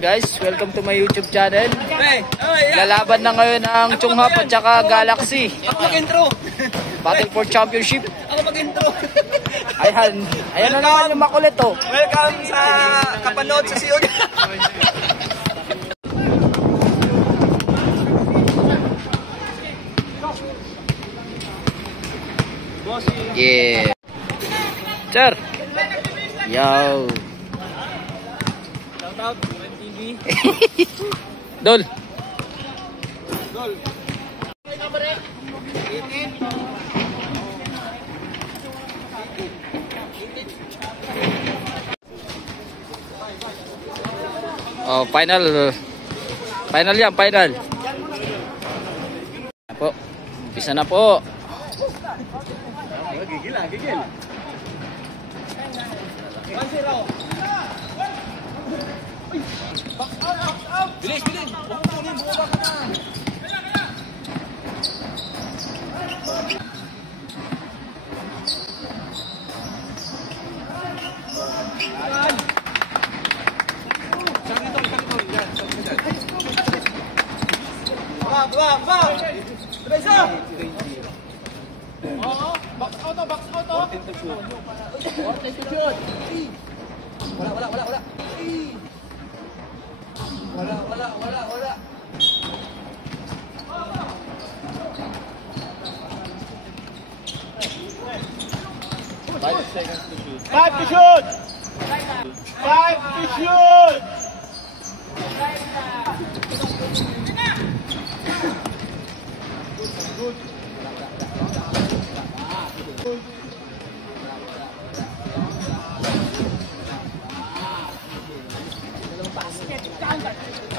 guys, welcome to my YouTube channel. Lalaban na ngayon ang Chunghap at saka Galaxy. Ako mag-intro. Battle for Championship. Ako mag-intro. Ayan na naman yung makulit oh. Welcome sa kapanood sa Siyon. Yeah. Sir. Yo. Shout out TV. Dol. Dol. Oh, final yan, final. Po. Umpisa na po. Gigil. Bilis. Bumaba ka na. Ba. Teresa. Box out. Orten to shoot. Wala. Wala. 5 seconds to shoot. 5 to shoot.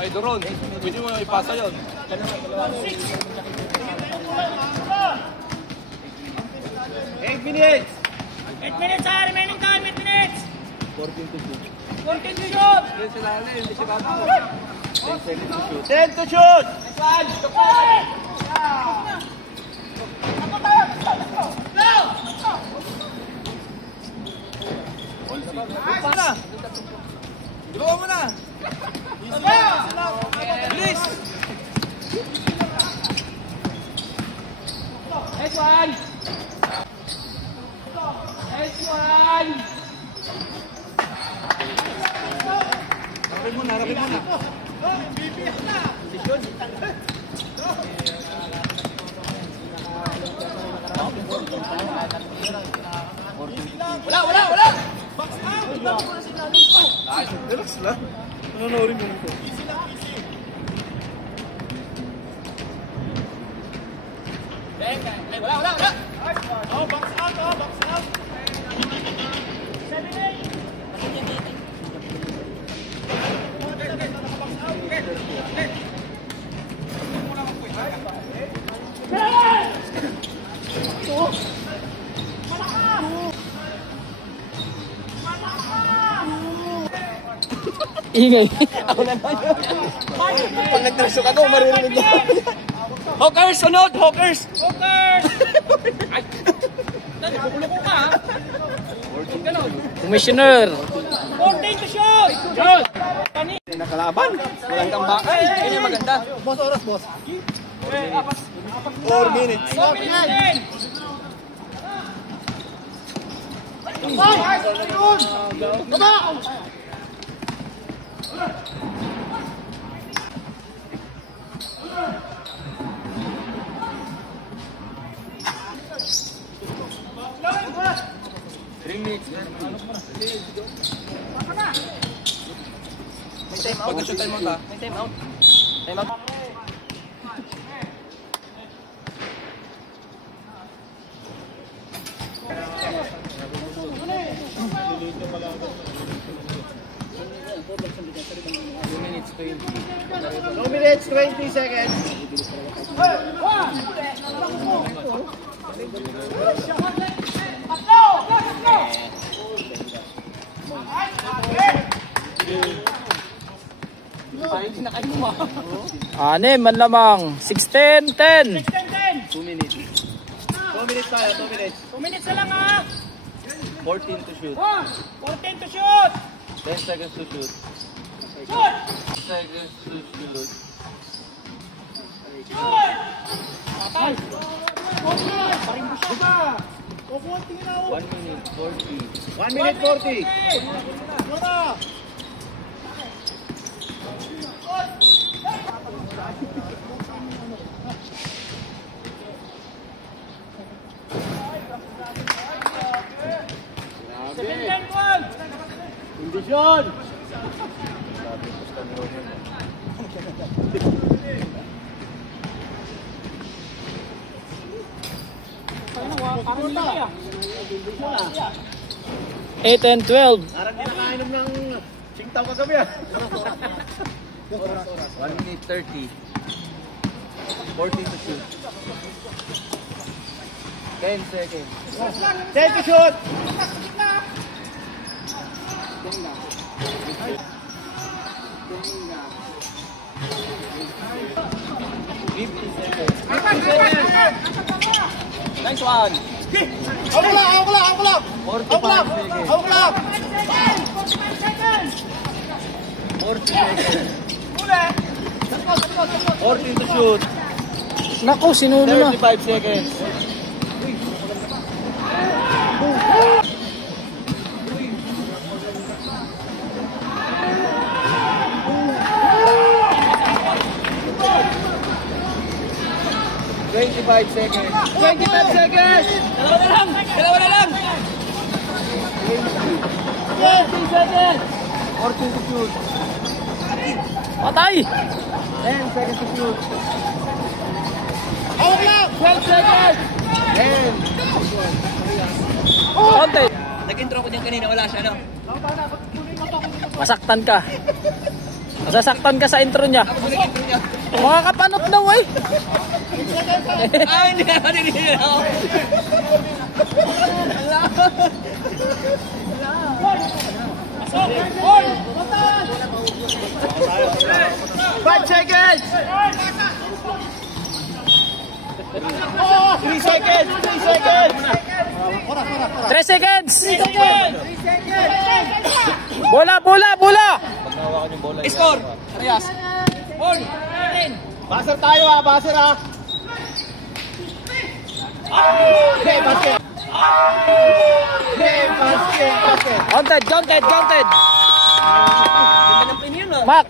Ay, Doron, pwede mo ipasa yun. 8 minutes! 8 minutes ha! Remaining time! 8 minutes! 14 to shoot. 14 to shoot! 10 to shoot! Dibawa mo na! Bilis! S1! Harapin mo na. Bibiyak na! Wala! Box out! Relax lang. Nanonorin mo nito. Easy lang. Wala! Oh, box out! 7-8! Ingay. Ako naman yun. Pag nagtrasok ako, maririnig mo. Hawkers! Sunod! Hawkers! Ay! Nakukulo ko ka ha? Commissioner. 14 to shoot! Shoot! Nakalaban. Walang tambakan. Yan yung maganda. Boss, oras, boss. 4 minutes. 4 minutes din! Pag-shoot time out ha. Time out. Two minutes, 20 seconds. Anim man lamang. 6-10, 10. 2 minutes. 2 minutes tayo, 2 minutes. 2 minutes na lang ha. 14 to shoot. 14 to shoot. 10 seconds to shoot. Seconds to shoot. Patay. Kukuha, tingin na ako. 1 minute 40. 1 minute 40. Wala. Kondisyon. Parang 8 and 12. Parang kinakainom ng singtaw kagabi ah. 1 minute 30. 14 to shoot. 10 seconds. Take a shot. Nice one. Ako lang. 45 seconds. 40 seconds. 14 to shoot. Naku, sinulo na. 35 seconds. Twenty-five seconds. 25 seconds! Dalawa na lang! 20 seconds! 14 to shoot. Patay! 10 seconds to shoot. 12 seconds! 10. Konti. Nag-intro ko niyan kanina, wala siya, no? Masaktan ka. Masasaktan ka sa intro niya. Ako nag-intro niya. Mga kapanot daw eh. Hindi na ako. Five seconds. 3 seconds. 3 seconds. 3 seconds. Bola. Score! Arias! 4! 10! Baser tayo ah, baser ah. Okay, basket. Okay, basket. Counted. Ganda ng premium, no? Mark.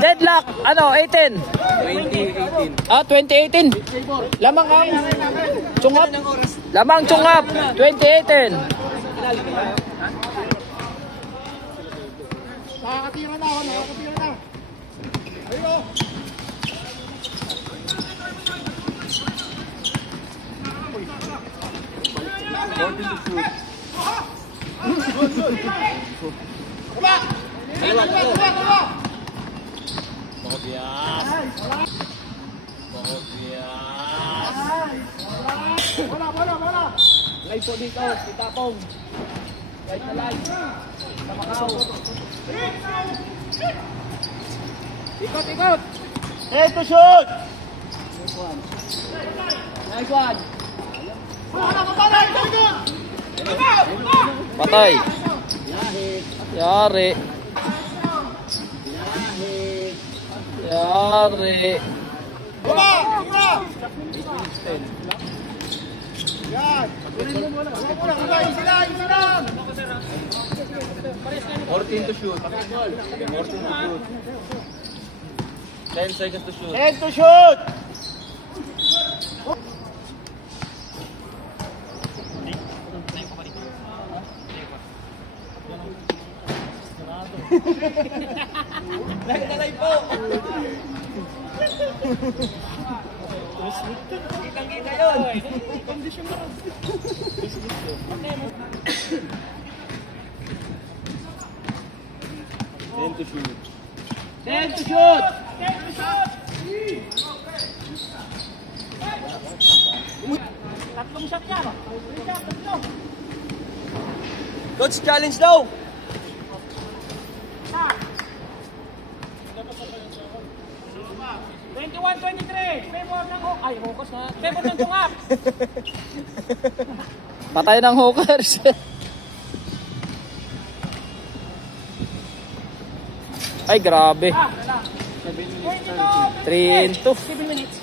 Deadlock. 18. 2018. Lamang ang Chungap. Ng oras. Lamang Chungap. 2018. Nakakatira na. Ayun. Bola. Live po dito. Itapong. Live na live. Sa Macau. Ikot. Take to shoot. Nice one. Patay. Yari. Bola. Yan. Wala. Easy lang. 14 to shoot. 14 to shoot. 10 seconds to shoot. Take to shoot. Live po! Kitang-kita yun! Condition mo. To shoot. 10 to shoot! Tatlong shot yan. Coach, challenge daw. 21-23. Favor ng ay, Hokos na. Favor ng Tungap. Patay ng hookers. Ay, grabe. 3 into. 7 minutes.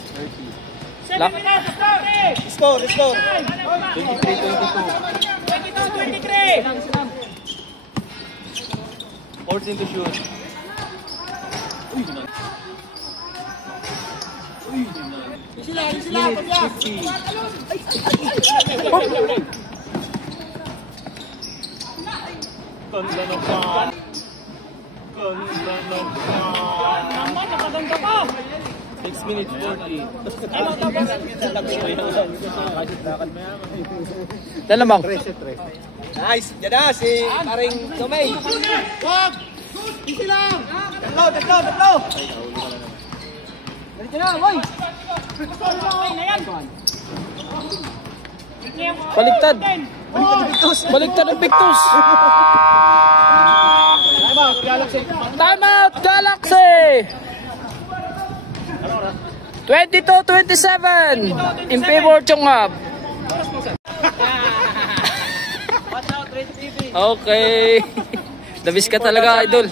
7 Lock. minutes, start! Score, score. 22-23. 14 to shoot. Sila, pagya. Ganda ng pan. Ganda ng pan. Naman, nakaganda ka. 6 minutes 40. Lalamang. Nice. Yan na, si paring Tomei. Wag! Easy lang! Tatlo! Balik na, boy! Ay, na yan. Baliktad. Baliktad ang Victus. Time out, Galaxy! 22-27 in favor Chonghap. Okay. Dabis ka talaga, idol.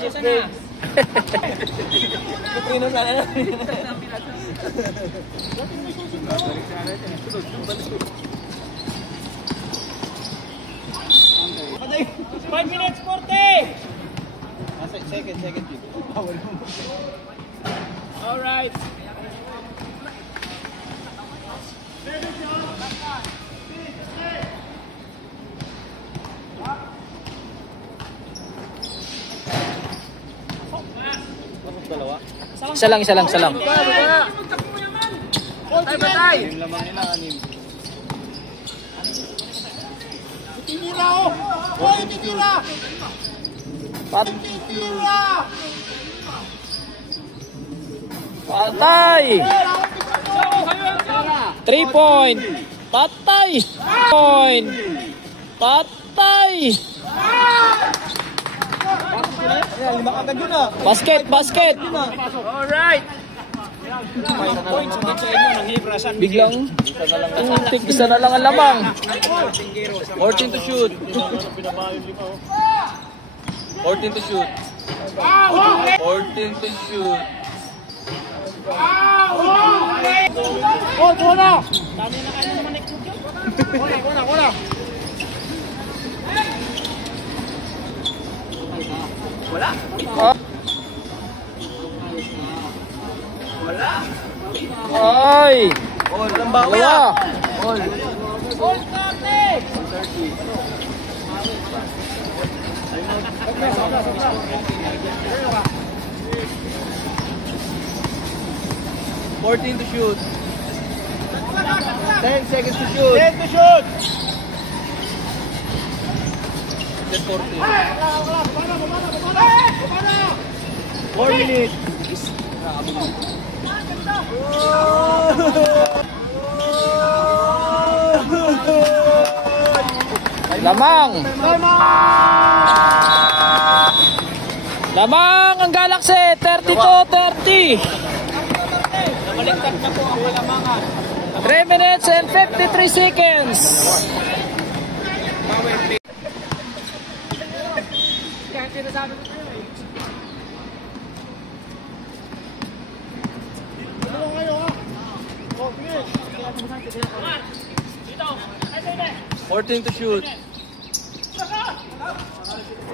Five minutes, 40. Second. All right. Isa lang. Patay! Yung lamang nila, anim. Titira! Hoy, titira! Titira! Patay! 3 point! Patay! Point! Patay! Lima agad yun ah! Basket! All right. Biglang isa na lang ang lamang. 14 to shoot. 14 to shoot. 14 to shoot. Oh, tuwa na. Dami na kayo naman nag-shoot. Wala. Ay! Oh, ilang ba? Dalawa! All started. 14 to shoot. 10 seconds to shoot. 10 to shoot. Then 14. 4 minutes. Lamang! Lamang ang Galaxy! 32-30! Baliktad na po ang kalamangan. 3 minutes and 53 seconds! Kaya sinasabi ko kayo eh. Dito. 14 to shoot.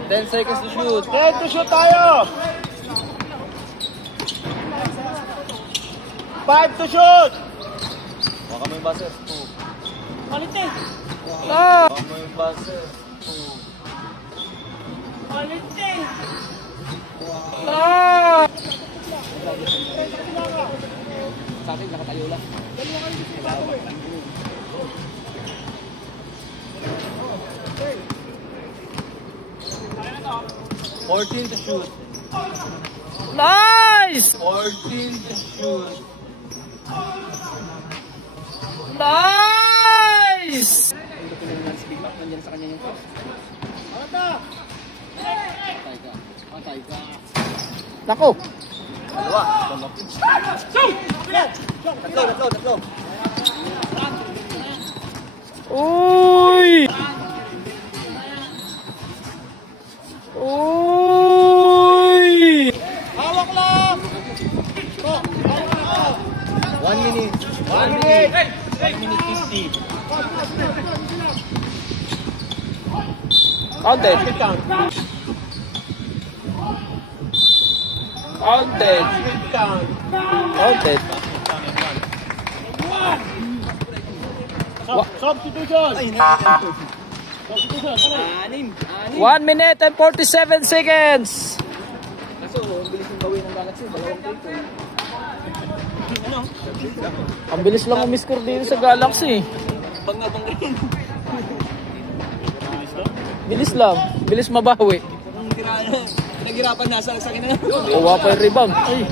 10 seconds to shoot. 10 to shoot tayo. 5 to shoot. Baka mo yung buzzer. 2. Quality. Ah! Baka mo yung buzzer. 2. Quality. Ah! Sa akin, nakatayo lang. 14 to shoot. Nice! 14 to shoot. Nice! Nako! Tatlo. Uy! Uy! 1 minute. 1 minute. 1 minute 50. Counted. Count. Counted. Count. Counted. Substitution. Ay, hindi. Substitution. 1 minute and 47 seconds. Kaso, ang bilis yung gawin ng Galaxy. 2 take. Ang bilis lang umiscore dito sa Galaxy. Bang rin. Bilis lang. Bilis mabawi. Naghirapan na sa akin na. Uwa pa yung rebound. Ay.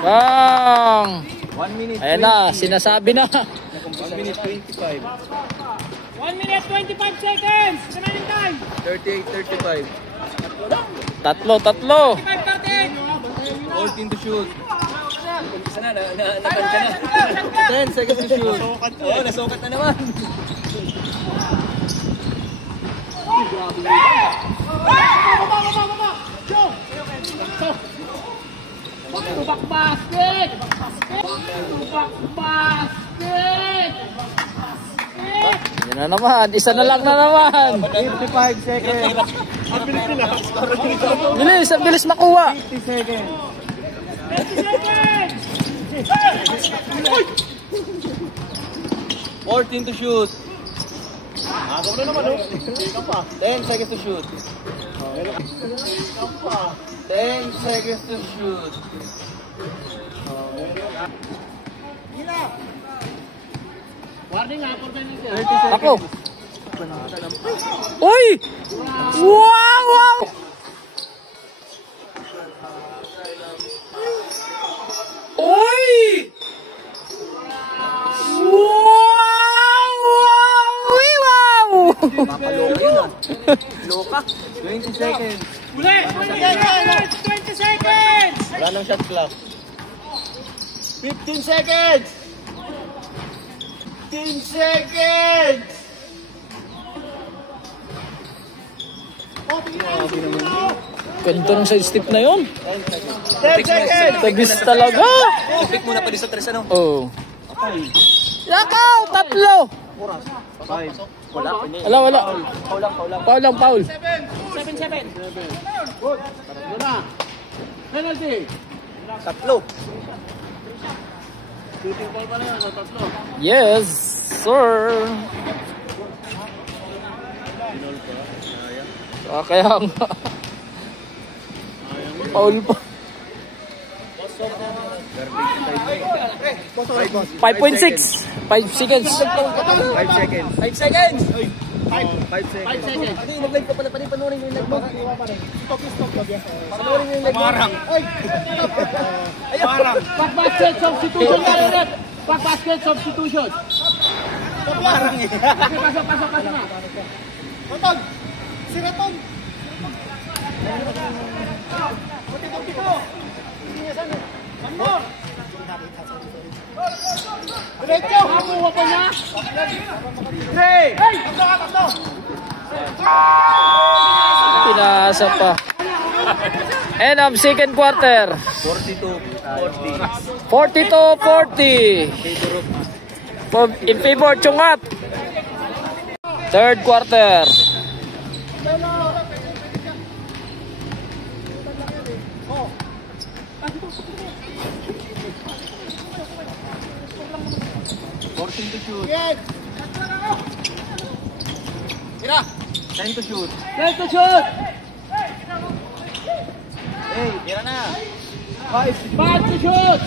Bang! 1 minute. Ayan na, sinasabi na. 1 minute 25. 1 minute 25 seconds. Remaining time. 38, 35. Tatlo. 5 14 to shoot. Umpisa na, natansya na. 10 seconds to shoot. Oo, nasukat na naman. Back basket. Back basket. Yan na naman. Isa na lang na naman. 55 seconds. Bilis, ang bilis makuha. 50 seconds. 30 seconds. 14 to shoot. Agaw na naman, 10 seconds to shoot. 10 seconds to shoot. Warning ha, for the 30 seconds. Ako. Uy! Wow! Wow! Uy! Wow! Wow! Mapaloko yun ah. Loka. 20 seconds. Uli! 20 seconds! 20 seconds! Wala nang shot clock. 15 seconds! 15 seconds! Ganito ng side step na yun. 10 seconds! Tagis talaga. Pick muna pa din sa tres, ano? Oh. Yakaw! Tatlo! 5. Wala. Wala. Foul lang, foul. 7-7. Penalty! Tatlo. Yes, sir. Kaya nga. Foul pa. 5.6. 5 seconds. 5 seconds. 5 seconds! 5 seconds. 5 seconds. Pati nag-live ka pala, pati panurin mo yung live mo. Panurin mo yung live mo. Marang. Marang. Back basket substitution na ulit. Back basket substitution. Marang eh. Pasok na. Ratog! Si Ratog! Diretso! Makuha ko na. Pinasa pa. End of second quarter. 42-40. 42-40. In favor, Chungat. Third quarter. To shoot. Tira! 10 to shoot. Let's to shoot. Hey, tira na. 5. 5 to shoot.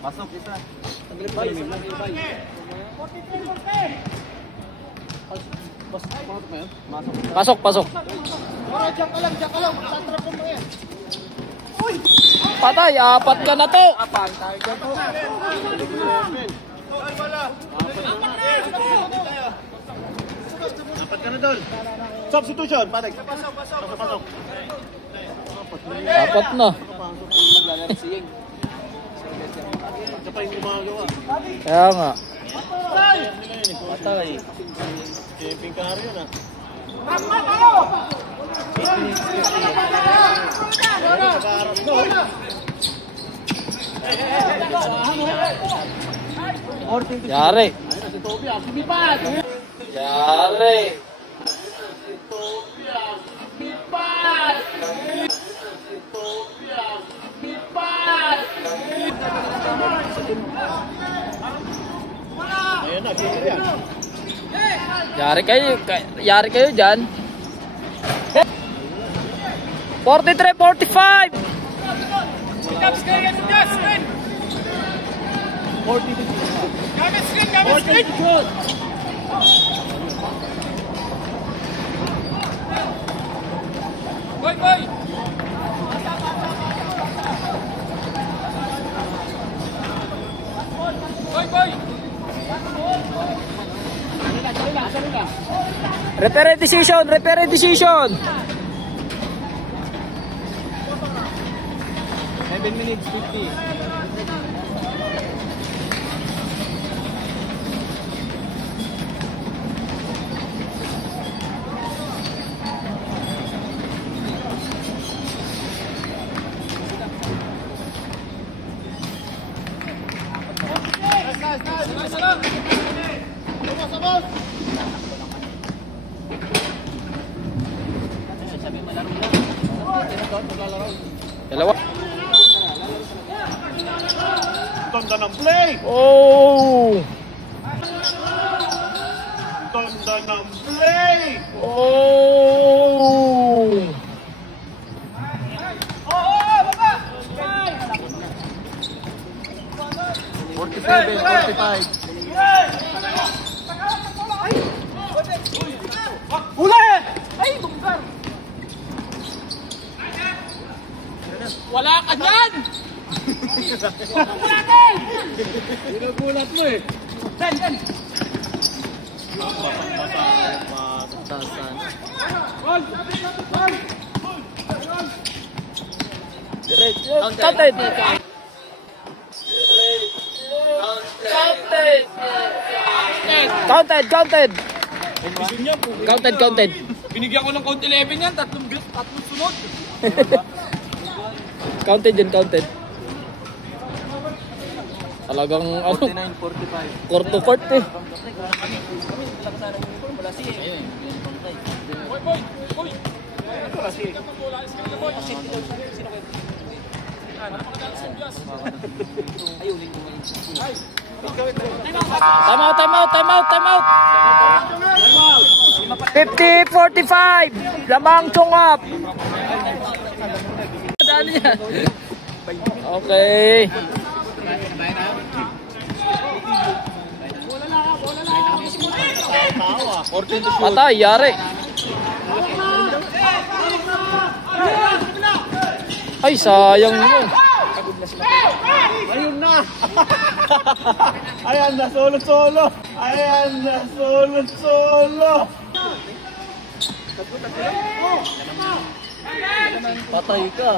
Pasok isa. Pasok. Patay, apat ka na to. Dapat ka na doon. Substitution, patay. Pasok. Apat na. Ito pa yung gumagawa. Kaya nga. Patay. Camping car yun ah. Yari. Yari. Ayan na, sino yan? Yari kayo dyan. 43-45. Referee decision. 7 minutes 50. Dalawa. Ganda ng play! Oh! Ganda ng play! Oh! 45. Ulit! Wala ka dyan! Ginugulat mo eh. Counted. Counted. Binigyan ko ng count 11 yan. Tatlong sunod. Counted. Talagang ano, 49-45. court to court eh. Time out. 50-45. Lamang tungap. Dali niya. Okay. Patay, yari. Ay, sayang yun. Ayun na! Ayan na, solo. Patay ka.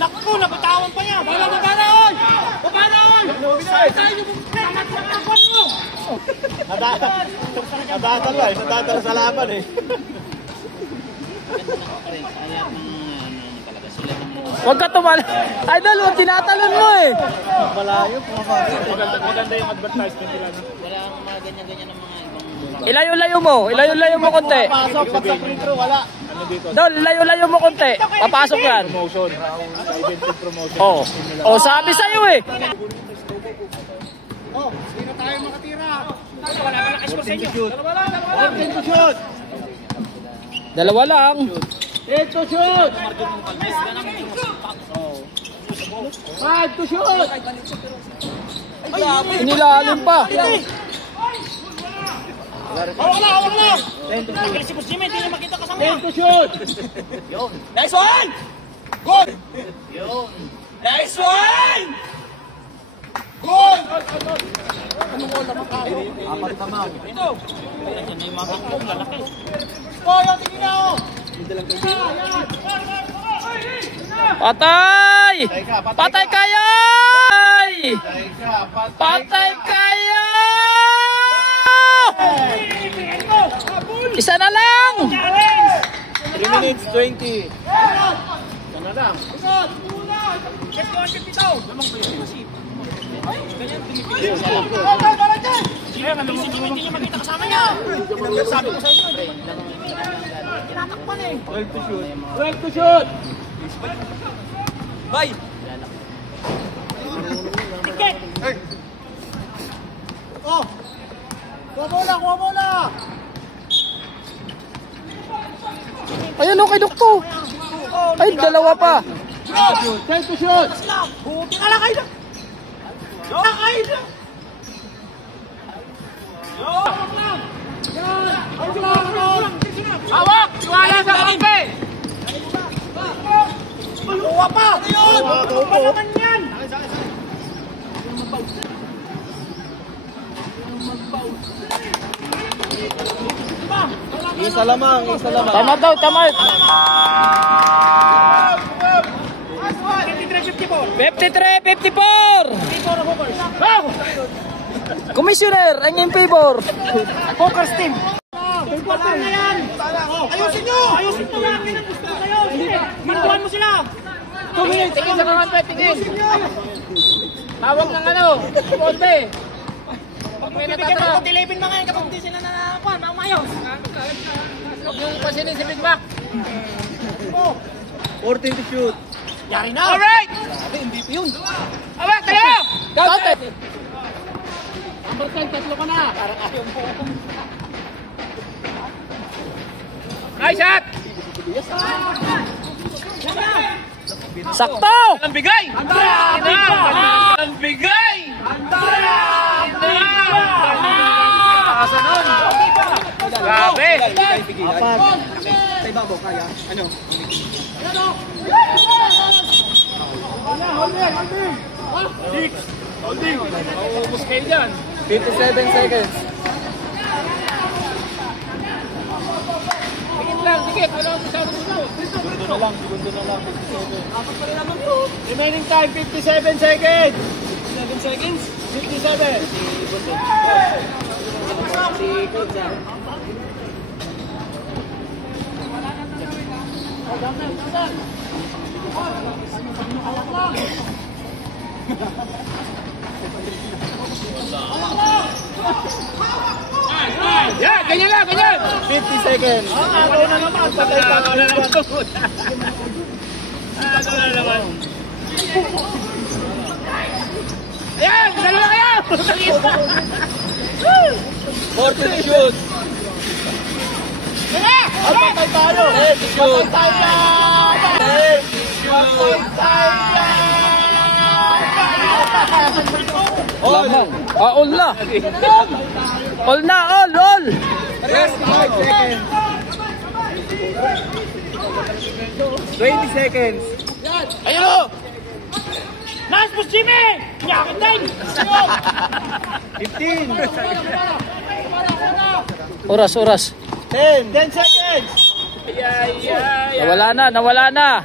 Naku, napatawan pa niya! Babanaon! Nadadala sa laban eh. Huwag ka tumala. Idol, huwag tinatalon mo eh. Malayo, maganda yung advertisement nila. Ilayo-layo mo konti. Pasok, pag sa free throw, wala. Dol, layo mo konti. Papasok yan. Promotion. Sa event promotion. Oh, sabi sa'yo eh. Sino tayo makatira? Wala ka nakascore sa inyo. To shoot! Dalawa lang. To shoot! 5 to shoot! Inilalim pa. Hawak na! Nagalis si Boss Jimmy, hindi niya makita kasama. 10 to shoot! Nice one! Good! Nice one! Good! Apat naman. Ito! Yan na yung mga kong lalaki. Oh, yung tingin na oh! Patay! Patay kayo! Patay kayo! Isa na lang! 3 minutes 20. Sana lang. Kaya kami si Jimmy, hindi niya makita kasama niya. Sabi ko sa inyo. Tinatakpan eh. 12 to shoot. 12 to shoot! Bye! Tiket! Oh! Kuha bola! Ayan o, kay Dokto. Ay, dalawa pa. 10 to shoot! Buti ka lang kayo. Hawak! Wala sa kampe! Maluwa pa! Ano naman yan? Isa lamang. Tama daw, tama. 53-54. Commissioner, ang in favor. Focus team. Important na yan. Ayusin nyo! Ayusin nyo lang. Gusto ko kayo. Minutuan mo sila. 2 minutes, tingin sa mga 5 tingin. Tawag ng ano, konti. Bibigyan mo ko 11 mga yan kapag hindi sila nanapan. Mamayos. Huwag yung pasinin si Big Mac. 14 to shoot. Yari na. Alright! Sabi, hindi po yun. Aba, dalawa! Counted! Number 10, tatlo ka na. Parang ayaw mo. Nice shot! Sakto! Ang bigay! Ang bigay! Grabe! Apat. Sa ibabaw kaya? Ano? Ubus kayo dyan. 57 seconds. Dikit lang, dikit. Wala akong masyadong gusto. Segundo na lang. 57. Remaining time, 57 seconds. 7 seconds? 57. Yan, ganyan lang, ganyan. 50 seconds. Ayaw na naman. Patay ka. Ayan, dalawa kayo. 40 to shoot. At patay tayo. 10 to shoot. Patay tayo. 10 to shoot. Lamang. All na. All na, all. 35 seconds. 20 seconds. Ayun o. Nice, Boss Jimmy! Yakin din! 15. Oras. 10 seconds. Nawala na.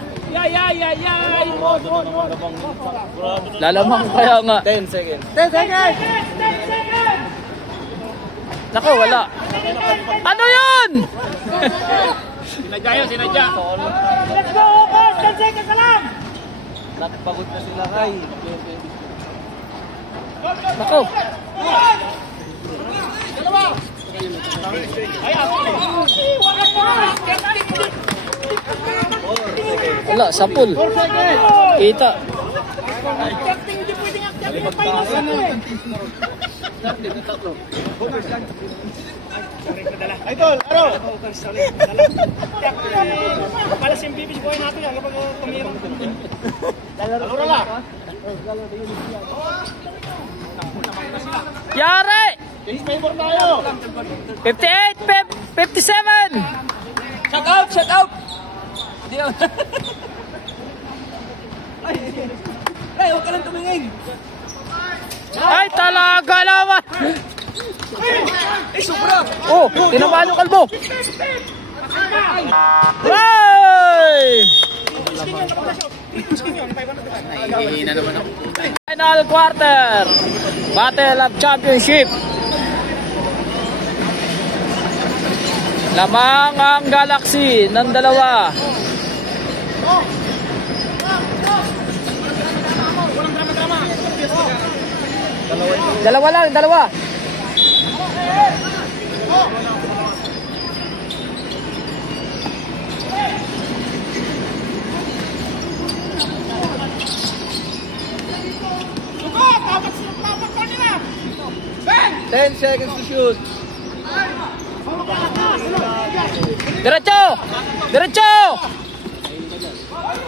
Lalamang kaya nga. 10 seconds. 10 seconds. Nako, wala. Ano yun? Sinadya. Let's go, Boss! 10 seconds na lang! Nakapagod na sila kay. Nako. Wala, sa pool. 4 seconds. Kita. Accepting, hindi pwedeng accepting yung finals ano eh. Idol, aro. Palas yung bibis buhay natin yan kapag tumirang. Lalaro na. Yari! Case favor tayo. 58, 57! Shut out! Shut out! Hindi ako. Ay, huwag ka lang tumingin. Ay, talaga naman! Ay, sobra! Oh, tinamaan yung kalbo! Ay! Final quarter! Battle of Championship! Lamang ang Galaxy ng dalawa. Dalawa lang, dalawa. Sugot! Papat pa nila! Ben! 10 seconds to shoot. Diretso! Diretso!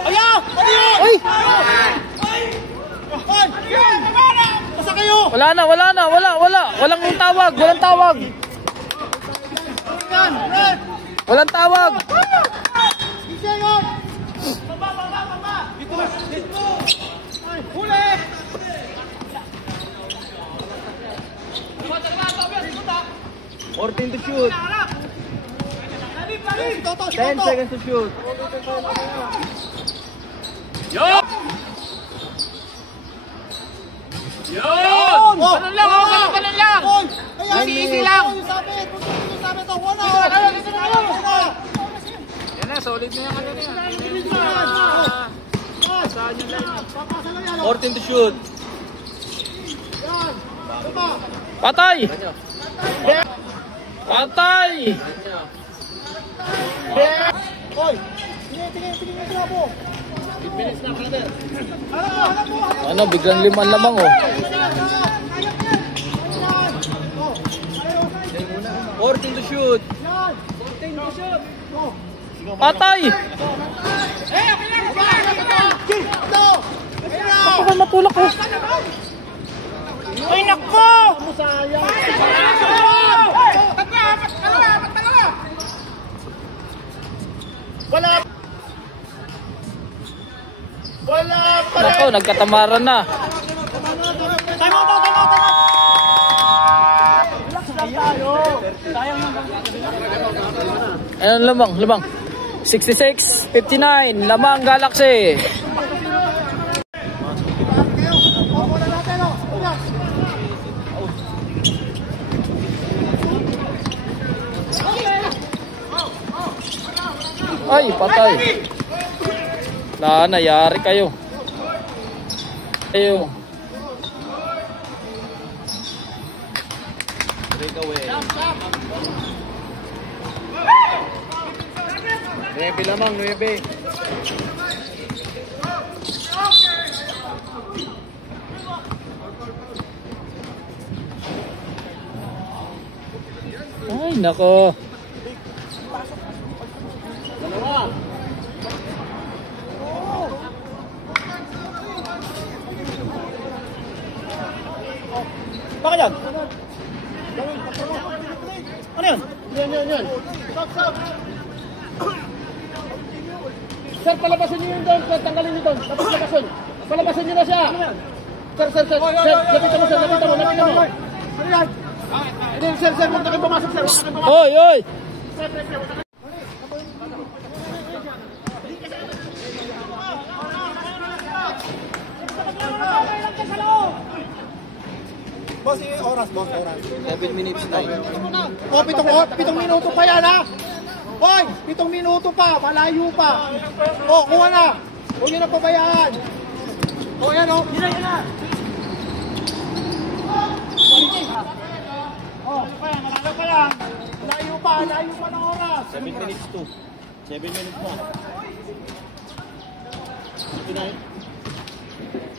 Ayaw! Uy! Basta kayo! Wala na. Walang tawag, walang tawag. Walang tawag. Huli! 14 to shoot. 10 seconds to shoot. Yun! Ganun lang, ganun lang! Easy lang! Wala! Yan na, solid na yung ano niya. 14 to shoot. Patay! Patay! Hoy! Tingin yung trabo! Ano, biglang liman lamang oh. 14 to shoot. Patay! Ako matulak oh. Ay, nako! Wala pa rin! Nako, nagkatamaran na. Time out! Relax lang tayo! Sayang lang bang Ayan, lamang. 66-59, lamang Galaxy. Ay, patay. Nanayari kayo. Ayo. Breakaway. 9 lamang, 9. Ay, nako. Bakit yan? Ano yan? Yan. Stop. Sir, palabasin niyo yun doon. Sir, tanggalin niyo doon. Tapos labasin. Palabasin niyo na siya. Sir. Lapitan mo, sir. Lapitan mo. Ano yan? Hindi, sir. Huwag na kayo pumasok, sir. Oy! Boss, oras. 7 minutes na. O, 7 minuto pa yan, ha? Hoy, 7 minuto pa. Malayo pa. O, kuha na. Huwag niyo na pabayaan. O, yan, o. Yan na. O, nanalo pa yan. Malayo pa ng oras. 7 minutes to. 7 minutes pa.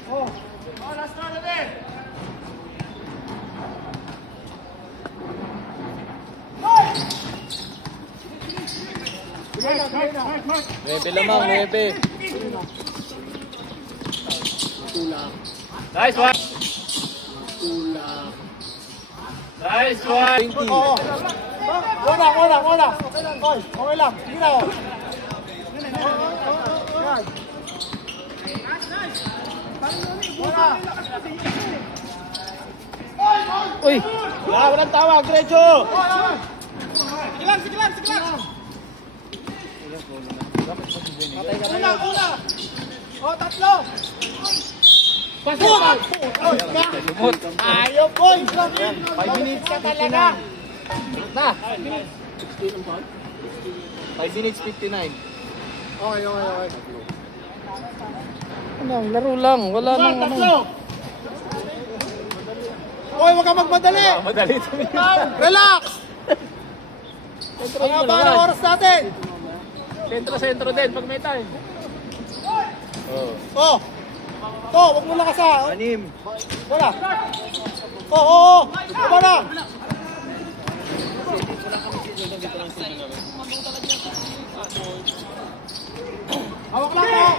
O, oras na din. Nuebe lamang, 9. Nice one. Nice one. Oo. Wala. Oy, okay lang. Sige na, oh. Yan. Wala. Uy. Walang tawag, diretso. Sige lang. Una. O, tatlo. Pasok! Lumot. Ayaw, boy! 5 minutes ka talaga! Na. 5 minutes 59. Okay. Ano, laro lang. Wala One, nang ano. tatlo! Hoy, huwag kang magmadali! Madali ito. Relax! Ang haba ng oras natin! Sentro din pag may time. Oh! To, huwag mo lakas ha! Anim. Wala! Oo! Wala na! Hawak lang po!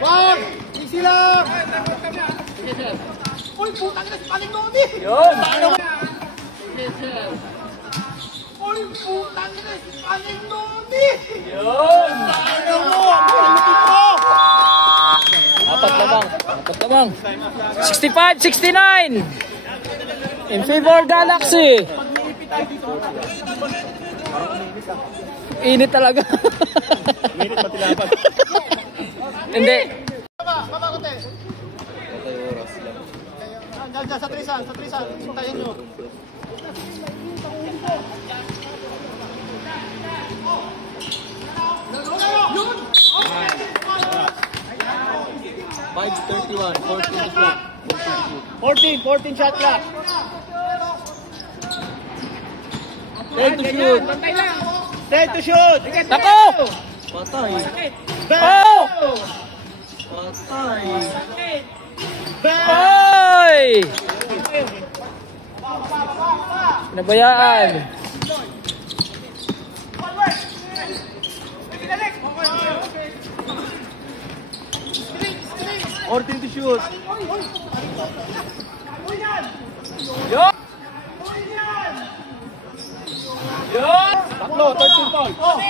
Wag! Easy lang! Uy, putang ina si Paling Noni! Yun. Uy, putang ina si Paling Noni! Yun. Ano mo? Ang lupit mo! Apat lamang. 65-69. In favor Galaxy. Init talaga. Minute pati laban. Hindi. Baba, kote! Diyan, sa trisan. Hintayin nyo. Yun! 5:31. 14 shot clock. 10 to shoot. Set to shoot. Nako! Patay. Oh! Patay. Oy! Nabayaan. Or 10 to shoot. Yun! Yun! Tatlo, 13 points. Oh!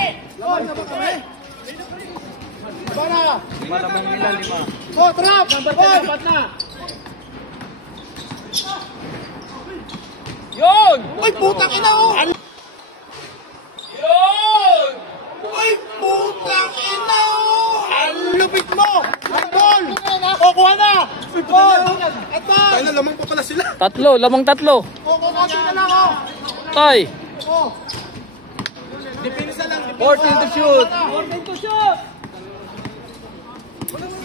Para! Malamang nila 5. Oh, trap! Number 10, dapat na! Yun! Uy, putang ina oh! Yun! Uy, putang ina oh! Ang lupit mo! Ang ball! O, kuha na! Ball! Advance! Tayo na, lamang pa pala sila. Tatlo, lamang tatlo. O, kukunti na lang oh! Tay. O! Depensa lang. 14 to shoot. 14 to shoot!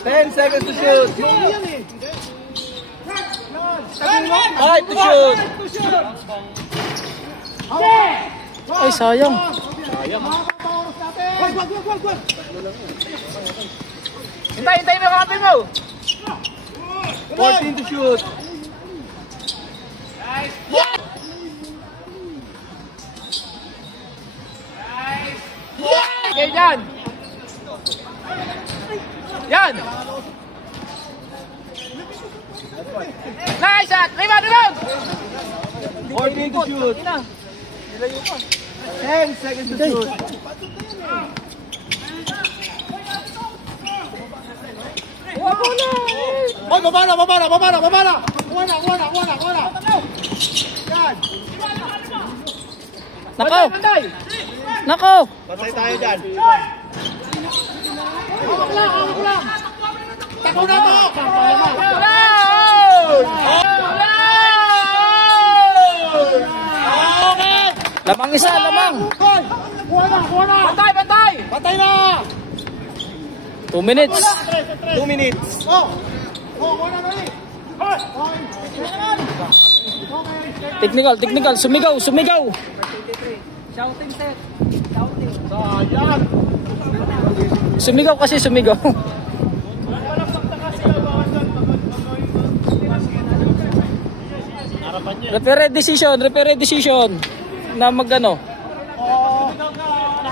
10 seconds to shoot. Yung yan eh! 5 to shoot. Ay, sayang. Wag! Hintay mo kapatid mo. 14 to shoot. Okay, yan. Yan. Nice shot. Rebound. 14 to shoot. 10 seconds to shoot. Oy, baba na! Kuha na! Yan! Nako. Patay tayo dyan. Hawak lang! Tako na mo! Okay! Lamang isa, lamang. Hoy! Kuha na! Bantay. Patay na! 2 minutes. 2 minutes. Oh! Kuha na rin! Technical. Sumigaw. Shouting set. Sayang! Sumigaw kasi sumigaw. Referee decision na magano.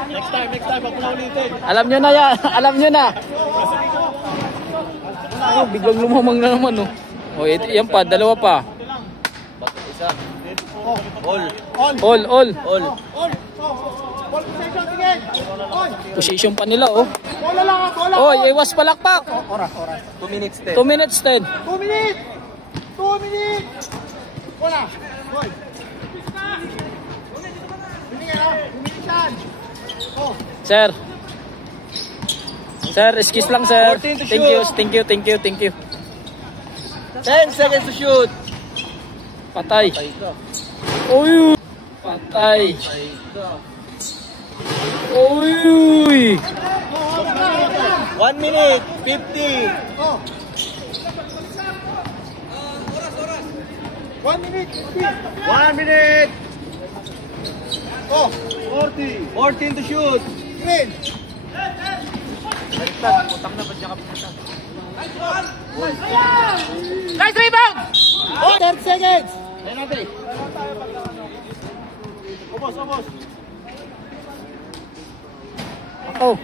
Next time, wag mo na ulitin. Alam nyo na yan. Alam nyo na. Oh, biglang lumamang na naman, oh. Oh, yan pa. Dalawa pa. Isa. Oh, All. All. All. Ball position, sige. Oy. Position pa nila, oh. Bola lang, bola. Oy, iwas palakpak. 2 minutes 10. 2 minutes 10. 2 minutes. 2 minutes. Bola. Oy. Binisan. Oh. Sir. Sir, excuse lang, sir. 14 to Thank you, shoot. thank you. 10 seconds to shoot. Patay. Uy. Patay. Uy. 1 minute 50. Oh. 1 minute. 1 minute. Oh. 40. 14 to shoot. Green. Nice rebound. 30 seconds. Penalty. Ubos. Oh.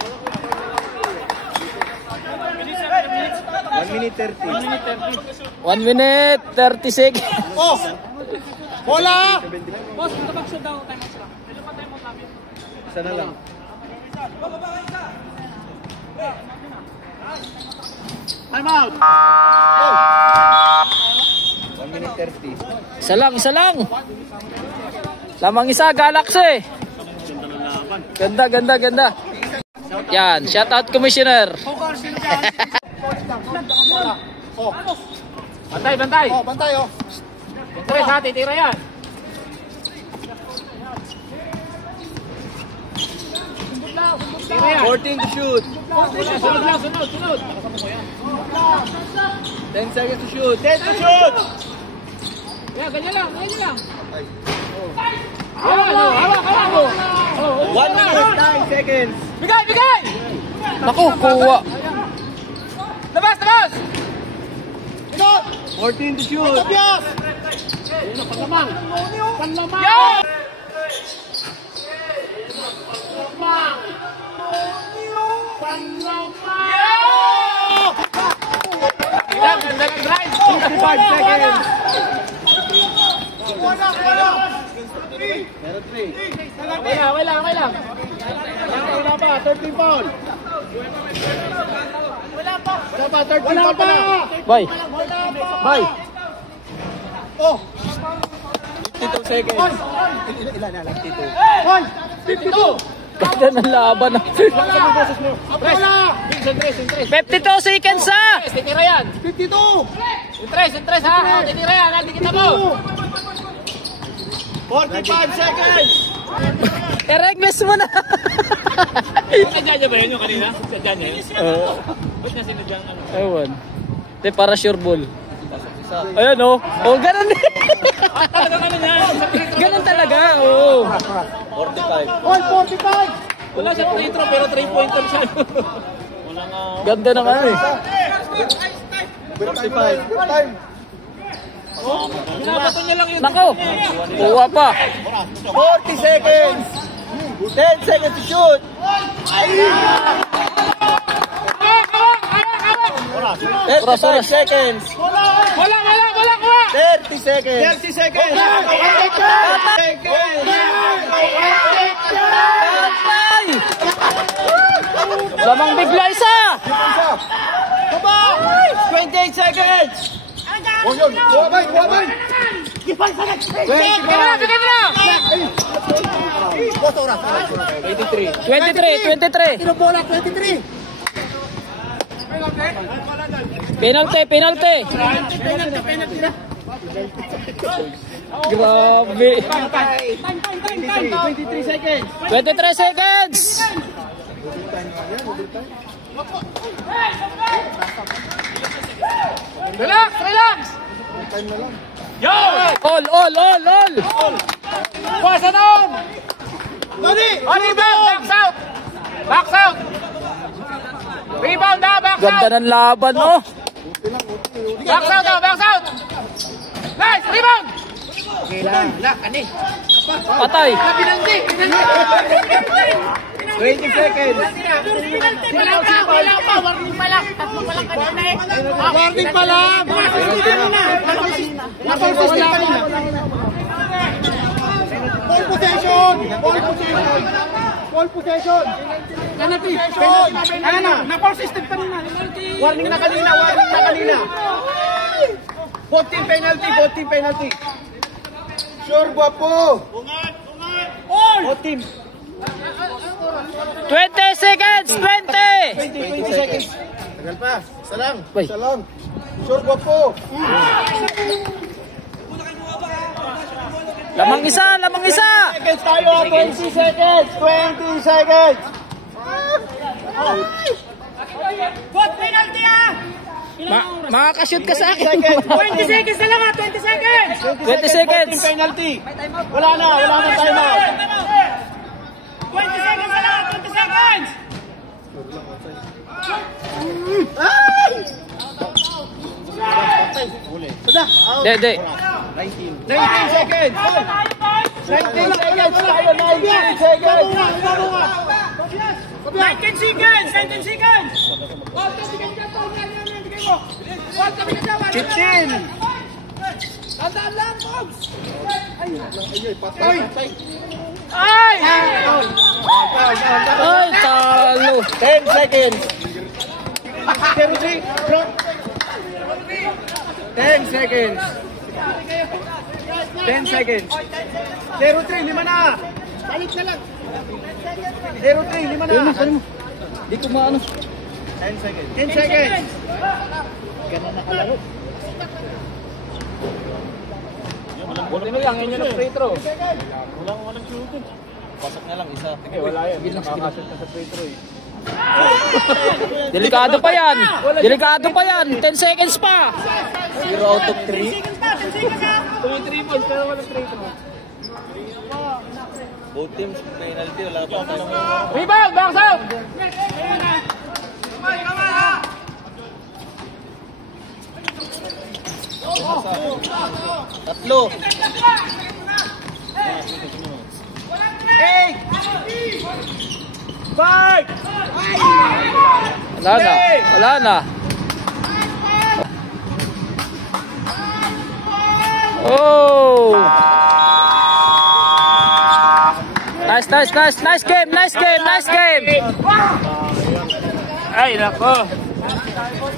1 minute 30. 1 minute 30 seconds. Oh. Bola. Isa na lang. Time out. 1 minute 30. Isa lang. Lamang isa, Galaxy. Ganda. Yan, shout out Commissioner. Oh. Bantay. Oh, bantay oh. Tres ha, titira yan. Tira yan. 14 to shoot. Sunod lang. 10 seconds to shoot. 10 to shoot. Yan, ganyan lang. Hawak mo. 1 minute 9 seconds. Bigay! Naku, kuha. Labas! Ikot. 14 to shoot. Tapias. Panlamang! Drive! 55 seconds. Wala. Meron 3. Okay lang. Wala pa, 13 foul. Wala pa, 13 foul pa na. Bye. Oh. 52 seconds. Ilan? 52. 52. Ganda ng laban. Bola. 52 seconds ha. Titira yan! 52. Yung tres ha! Titira yan! Nakikita mo! 45 seconds. Regles mo na. Sinadya niya ba yun yung kanina? Sinadya niya yun? Ba't niya sinadya ang ano? Ewan. Di, para sure ball. Ayan oh. Oh, ganun din. Talagang ano niya? Ganun talaga. Oh. 45. Oy, 45. Wala siyang free throw pero 3-pointer siya. Ganda ng ano eh. 45. Time. Binabato niya lang yun. Nako. Kuha pa. 40 seconds. 10 seconds to shoot. 35 seconds. Wala! 30 seconds. 30 seconds. Patay. Lamang bigla isa. 28 seconds. Oh, yun. Buwabay. Bigay mo na! 23. Bola, 23. Penalty. Grabe. 23 seconds. 23 seconds. Relax! Yo! All. Pasa doon! Dali. Rebound! Backs out! Rebound na! Backs out! Ganda ng laban oh. Backs out! Nice! Rebound! Patay. 20 seconds. Warning pa lang. Ball possession! Ball possession! Ball possession! Penalty! Ayan na! Na-foul system kanina! Warning na kanina! Warning na kanina! Both team penalty! Both team penalty! Sure, guwapo! Both team! 20 seconds! 20! 20 seconds! Tagal pa! Isa lang! Uy. Isa lang! Sure, guwapo! Lamang isa! Lamang isa! Seconds tayo! 20 seconds! 20 seconds! Both penalty ah! Makakashoot ka sa akin. 20 seconds na lang ah! 20 seconds! 20 seconds. Team penalty! Wala na time out! 20 seconds na lang! 20 seconds! Hindi. 19 seconds! 19 seconds tayo! 19 seconds! 19 seconds! 19 seconds! 15! Ay! Ay, talo. 10 seconds! 10 seconds! 10 seconds! 0-3, lima na! Balik na lang! 0-3, lima na! Di ko maano. 10 seconds! 10 seconds! Ganun nakalaro. Buti na lang, yun yung free throw. Walang shoot. Pasok na lang isa. Wala yan, hindi nakakasot na sa free throw eh. Delikado pa yan. Delikado pa yan. 10 seconds pa. 0 out of 3. 10 seconds pa! 10 seconds ah! 3 points pero walang free throw. Both teams penalty. Wala pa tayo. Rebound! Box out! Tatlo. 8! 5! Wala na. Wala na. Oh! Nice game. Ay, nako.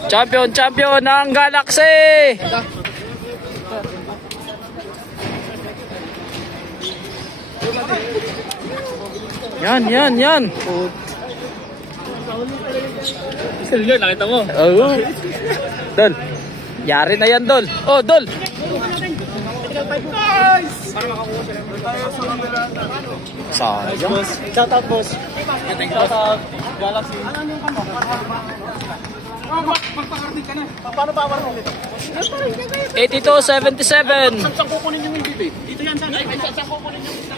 Champion ng Galaxy. Yan. Sir, nakita mo. Oh. Dol. Yari na yan, Dol. Oh, Dol. Sayang. Shout out, boss. Shout out. Galaxy. Magpakarating ka na. Paano pa warong dito? 82-77. Saan kukunin yung dito eh? Dito yan, saan? Saan kukunin yung dito?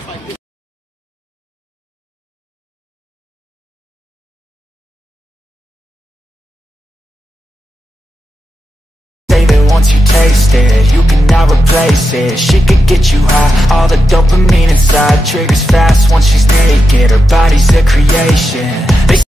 Once you taste it, you cannot replace it. She could get you high, all the dopamine inside triggers fast once she's naked. Her body's a creation.